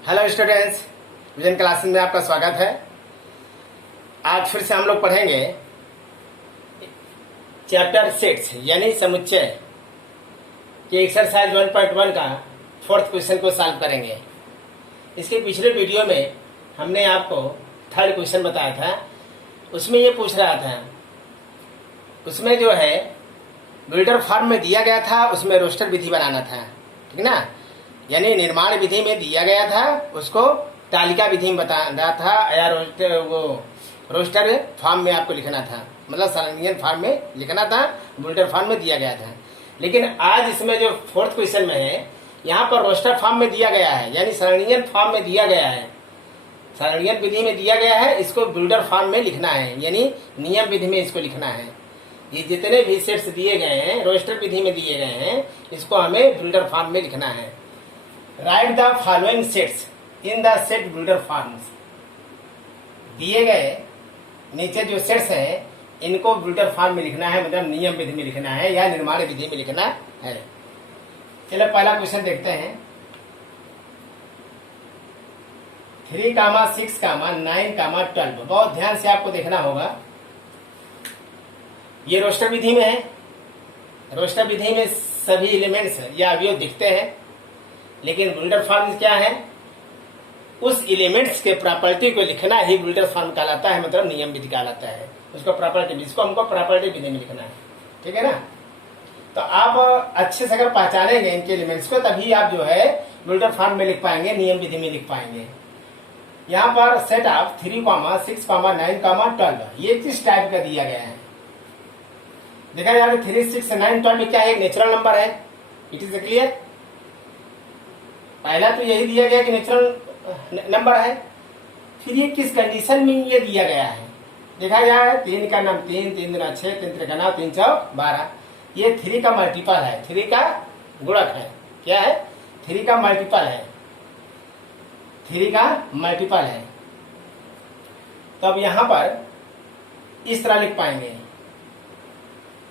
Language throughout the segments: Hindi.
हेलो स्टूडेंट्स, विजन क्लासेस में आपका स्वागत है। आज फिर से हम लोग पढ़ेंगे चैप्टर 6 यानी समुच्चय के एक्सरसाइज 1.1 का फोर्थ क्वेश्चन को सॉल्व करेंगे। इसके पिछले वीडियो में हमने आपको थर्ड क्वेश्चन बताया था। उसमें ये पूछ रहा था, उसमें जो है बिल्डर फॉर्म में दिया गया था, उसमें रोस्टर विधि बनाना था, ठीक ना। यानी निर्माण विधि में दिया गया था, उसको तालिका विधि में बताना था या रोस्टर फॉर्म में आपको लिखना था, मतलब सरंगियन फॉर्म में लिखना था, बिल्डर फॉर्म में दिया गया था। लेकिन आज इसमें जो फोर्थ क्वेश्चन में है, यहाँ पर रोस्टर फॉर्म में दिया गया है, यानी सरंगियन फॉर्म में दिया गया है, सरंगियन विधि में दिया गया है। इसको बिल्डर फॉर्म में लिखना है, यानी नियम विधि में इसको लिखना है। ये जितने भी सेट्स दिए गए हैं रोस्टर विधि में दिए गए हैं, इसको हमें बिल्डर फॉर्म में लिखना है। Right the following sets in the set builder forms. दिए गए नीचे जो सेट्स हैं, इनको बिल्डर फॉर्म में लिखना है, मतलब नियम विधि में लिखना है या निर्माण विधि में लिखना है। चलो पहला क्वेश्चन देखते हैं। 3, 6, 9, 12। बहुत ध्यान से आपको देखना होगा। ये रोस्टर विधि में है। रोस्टर विधि में सभी एलिमेंट्स या अवयव दिखते हैं, लेकिन बिल्डर फॉर्म क्या है? उस एलिमेंट्स के प्रॉपर्टी को लिखना ही बिल्डर फॉर्म कहलाता है, मतलब नियम विधि कहलाता है। उसको प्रॉपर्टी, इसको हमको प्रॉपर्टी विधि में लिखना है, ठीक है ना। तो आप अच्छे से अगर पहचानेंगे इनके एलिमेंट्स को, तभी आप जो है बिल्डर फॉर्म में लिख पाएंगे, नियम विधि में लिख पाएंगे। यहाँ पर सेट ऑफ 3, 6, 9, 12 ये किस टाइप का दिया गया है? देखा जाए 3, 6, 9, 12 क्या है? नेचुरल नंबर है। It is clear. पहला तो यही दिया गया कि नेचुरल नंबर है। फिर ये किस कंडीशन में ये दिया गया है? देखा जाए 3 का नाम 3, 3 दूना 6, 3 त्रिका 9, 3 चौक 12। ये 3 का मल्टीपल है, 3 का गुणक है। क्या है? 3 का मल्टीपल है, 3 का मल्टीपल है। तो अब यहां पर इस तरह लिख पाएंगे।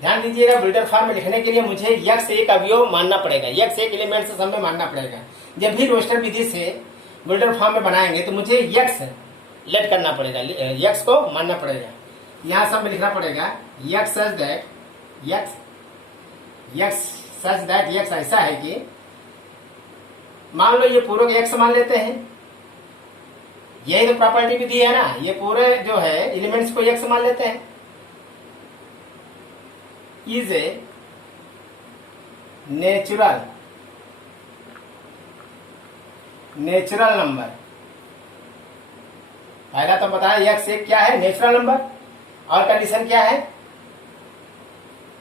ध्यान दीजिएगा, बिल्डर फॉर्म में लिखने के लिए मुझे यक्स एक अवयव मानना पड़ेगा, यक्स एक एलिमेंट से सब में मानना पड़ेगा। जब भी रोस्टर विधि से बिल्डर फॉर्म में बनाएंगे तो मुझे यक्स लेट करना पड़ेगा, यक्स को मानना पड़ेगा। यहां सब में लिखना पड़ेगा x such that, x such that, x ऐसा है कि मान लो ये पूरे को यक्स मान लेते हैं। यही तो प्रॉपर्टी विधि है ना, ये पूरे जो है एलिमेंट्स को यक्स मान लेते हैं। is a natural number. पहला तो बताया x एक क्या है? Natural number. और कंडीशन क्या है?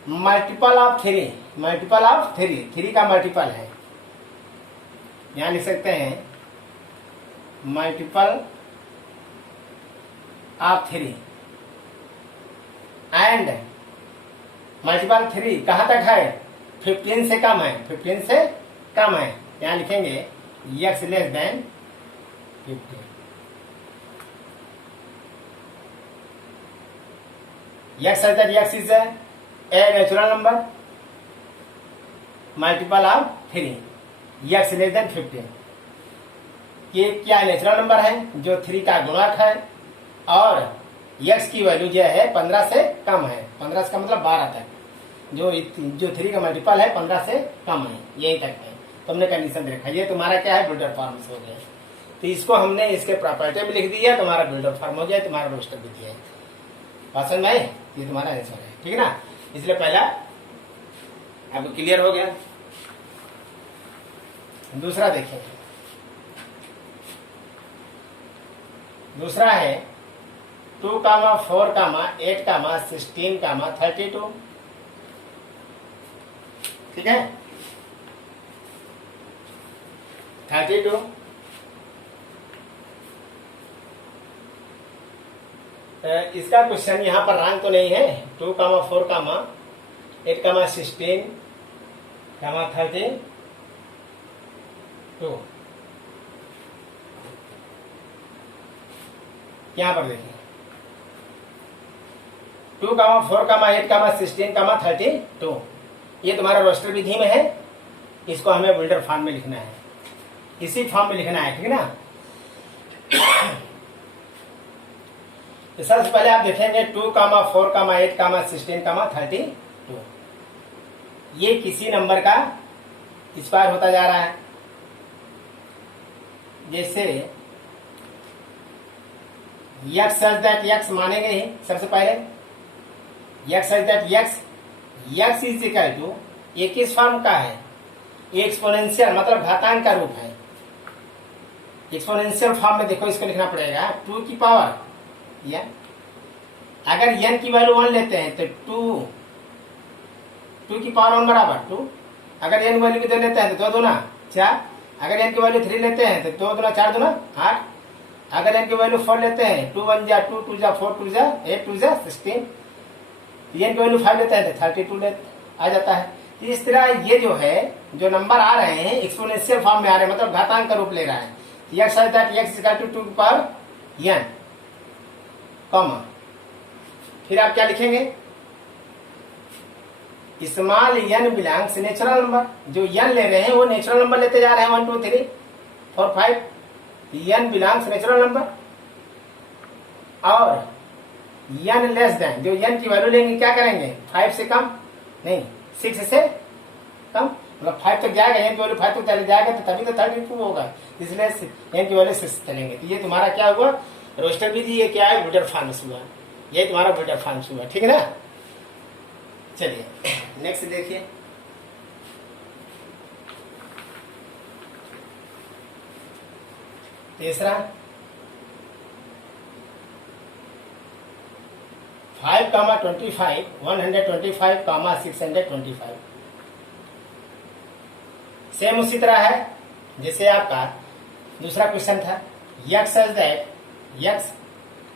मल्टीपल ऑफ 3, मल्टीपल ऑफ 3 का मल्टीपल है। यहां लिख सकते हैं मल्टीपल ऑफ 3 एंड मल्टीपल 3 कहां तक है? 15 से कम है, 15 से कम है। यहां लिखेंगे x less than 15। x such that x is a natural number multiple of 3, x less than 15। ये क्या नेचुरल नंबर है? जो 3 का गुणक है और x की वैल्यू जो है 15 से कम है। 15 से कम मतलब 12 तक। जो 3 का मल्टीपल है 15 से कम है, यही तक है। तो हमने कंडीशन देखा, ये तुम्हारा क्या है? बिल्डर फॉर्म हो गया। तो इसको हमने इसके प्रॉपर्टी में लिख दिया, तुम्हारा बिल्डर फॉर्म हो गया, तुम्हारा रोस्टर भी दिया है। पसंद आए? ये तुम्हारा आंसर है, ठीक है ना। इसलिए पहला आपको क्लियर हो गया। दूसरा देखें। दूसरा है 2, 4, 8, 16, 32। ठीक है, 32। इसका क्वेश्चन यहाँ पर रॉन्ग तो नहीं है। 2, 4, 8, 16, 32। यहाँ पर देखिए 2, 4, 8, 16, 32। ये तुम्हारा रोस्टर विधि में है, इसको हमें बिल्डर फॉर्म में लिखना है। इसी फॉर्म में लिखना है, ठीक है ना। तो सबसे पहले आप देखेंगे 2, 4, 8, 16, 32। ये किसी नंबर का स्क्वायर होता जा रहा है। जैसे x सच दैट x मानेंगे ही सबसे पहले, x such that x is equal to, ये किस फॉर्म का है, एक्सपोनेंशियल मतलब घातांक का रूप है। एक्सपोनेंशियल फॉर्म में देखो इसको लिखना पड़ेगा 2 की पावर n। अगर n की वैल्यू 1 लेते हैं तो 2 की पावर 1 बराबर 2। अगर n वैल्यू 2 लेते हैं तो 2 दूना 4। अगर n की वैल्यू 3 लेते हैं तो 2 दूना 4 दूना 8। अगर n की वैल्यू 4 लेते हैं 2 1 जा 2 2 जा 4 2 जा 8 2 जा 16। n की वैल्यू 5 लेते हैं तो 32 आ जाता है। इस तरह ये जो है, जो नंबर आ रहे हैं एक्सपोनेंशियल फॉर्म में आ रहे हैं, मतलब घातांक का रूप ले रहा है। x such that x equal to 2 की पावर n, कॉमा फिर आप क्या लिखेंगे, small n belongs natural number. जो n ले रहे हैं वो नेचुरल नंबर लेते जा रहे हैं, 1 2 3 4 5। n belongs natural number. और n लेस देन, जो n की वैल्यू लेंगे क्या करेंगे, 5 से कम नहीं 6 से कम, मतलब 5 तक जाएगा, n की वैल्यू 5 तक चले जाएगा तो तभी तो 32 होगा, इसलिए n की वैल्यू 6 चलेंगे। तो ये तुम्हारा क्या हुआ, रोस्टर विधि। ये क्या है, ब्रूटर फॉर्म्स हुआ, ये तुम्हारा ब्रूटर फॉर्म्स हुआ, ठीक है ना। चलिए नेक्स्ट देखिए, तीसरा 5, 25, 125, 625। सेम उसी तरह है जैसे आपका दूसरा क्वेश्चन था, x such that x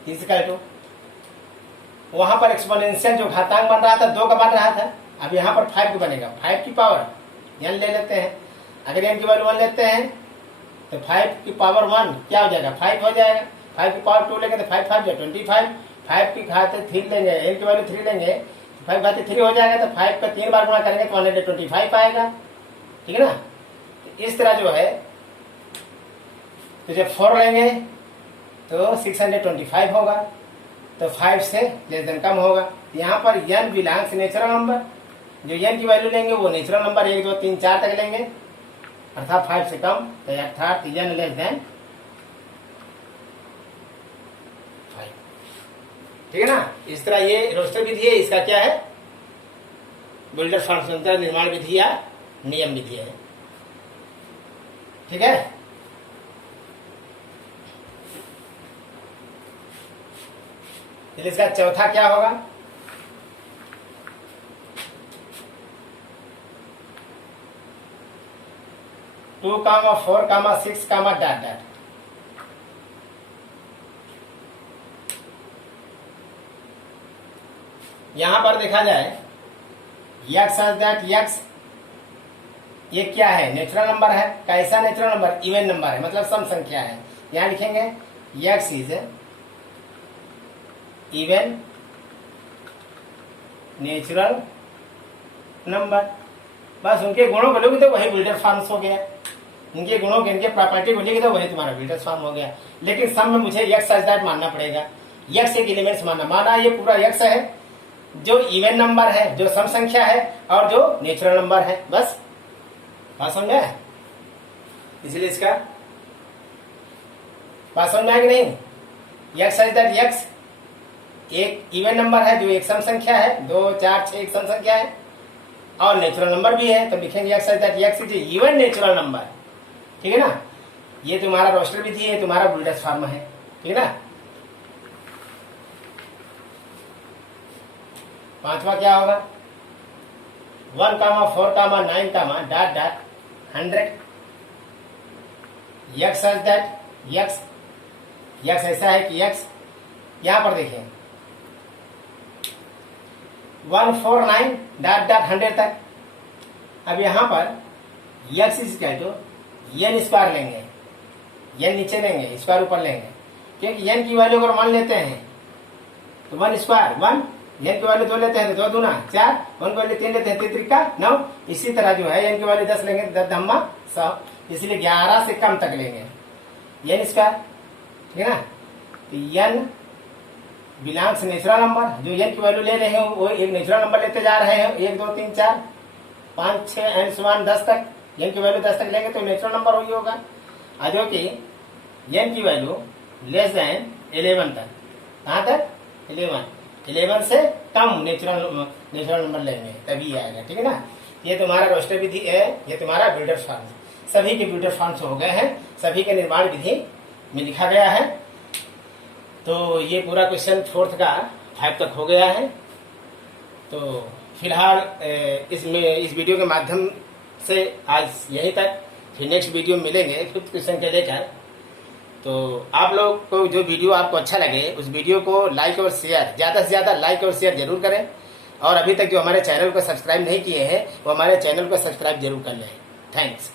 is equal to, वहां पर एक्सपोनेंशियल जो घातांक बन रहा था 2 का बन रहा था, अब यहाँ पर 5 का बनेगा। 5 की पावर n ले लेते हैं। अगर n की वैल्यू 1 लेते हैं तो 5 की पावर 1 क्या हो जाएगा, 5 हो जाएगा। 5 की पावर 2 लेंगे तो 5 5 जो 25। 5 की घात 3 लेंगे, n की वैल्यू 3 लेंगे तो 5 घात 3 हो जाएगा। तो 5 का 3 बार गुणा करेंगे तो 125 आएगा, ठीक है ना। इस तरह जो है, तो जब 4 लेंगे तो 625 होगा, तो 5 से लेस देन कम होगा। यहाँ पर n बिलोंग्स नेचुरल नंबर, जो n की वैल्यू लेंगे वो नेचुरल नंबर 1 2 3 4 तक लेंगे, अर्थात 5 से कम, तो अर्थात n लेस देन 5, ठीक है ना। इस तरह ये रोस्टर विधि है, इसका क्या है, बिल्डर फंक्शन निर्माण विधि या नियम विधि है, ठीक है। इसका चौथा क्या होगा, टू 4, 6, डॉट डॉट। यहां पर देखा जाए x सच दैट x, ये क्या है, नेचुरल नंबर है। कैसा नेचुरल नंबर, इवन नंबर है, मतलब सम संख्या है। यहां लिखेंगे x is even natural number. बस उनके गुणों को लोगे तो वही बिल्डर फॉर्म्स हो गया, इनके गुणों के इनके प्रॉपर्टी को लेके तो वही तुम्हारा बिल्डर फॉर्म हो गया। लेकिन सम में मुझे x सच दैट मानना पड़ेगा, x एक एलिमेंट्स माना ये पूरा x है जो इवन नंबर है, जो सम संख्या है, और जो नेचुरल नंबर है। बस बात समझ में, इसलिए इसका बात समझ में आएगी नहीं। x सच दैट x एक इवन नंबर है जो एक सम संख्या है, 2 4 6 एक सम संख्या है, और नेचुरल नंबर भी है, तो लिखेंगे x such that x is even natural number, ठीक है ना। ये तुम्हारा रोस्टर विधि है, तुम्हारा बिल्डर्स फॉर्म है, ठीक है ना। पांचवा क्या होगा, 1, 4, 9, dot dot 100। x such that x ऐसा है कि x यहां पर देखें 149 डॉट डॉट 100 तक। अब यहां पर x is equal to n square लेंगे, n नीचे लेंगे, स्क्वायर ऊपर लेंगे, क्योंकि n की वैल्यू अगर 1 लेते हैं तो 1 स्क्वायर 1, n की वैल्यू 2 लेते हैं तो 2 दूना 4, 1 की वैल्यू 3 लेते हैं 3 त्रिका 9। इसी तरह जो है n की वैल्यू 10 लेंगे 10 धम्मा 100, इसलिए 11 से कम तक लेंगे n स्क्वायर, ठीक है ना। तो n बिलोंग्स नेचुरल नंबर, जो n की वैल्यू ले रहे हो वो एक नेचुरल नंबर लेते जा रहे हैं, 1 2 3 4 5 6 एंड समान 10 तक, n की वैल्यू 10 तक लेंगे तो नेचुरल नंबर वही होगा। जो कि n की वैल्यू लेस देन 11 तक, कहाँ तक 11 से कम नेचुरल नंबर लेंगे तभी आएगा, ठीक है ना। ये तुम्हारा रोस्टर विधि है, ये तुम्हारा बिल्डर फॉर्म, सभी के बिल्डर फॉर्म्स हो गए हैं, सभी के निर्माण विधि में लिखा गया है। तो ये पूरा क्वेश्चन 4th का 5 तक हो गया है। तो फिलहाल इस वीडियो के माध्यम से आज यहीं तक, फिर नेक्स्ट वीडियो मिलेंगे 5th क्वेश्चन के लेकर। तो आप लोग को जो वीडियो आपको अच्छा लगे उस वीडियो को लाइक और शेयर, ज़्यादा से ज़्यादा लाइक और शेयर जरूर करें। और अभी तक जो हमारे चैनल को सब्सक्राइब नहीं किए हैं वो हमारे चैनल को सब्सक्राइब जरूर कर लें। थैंक्स।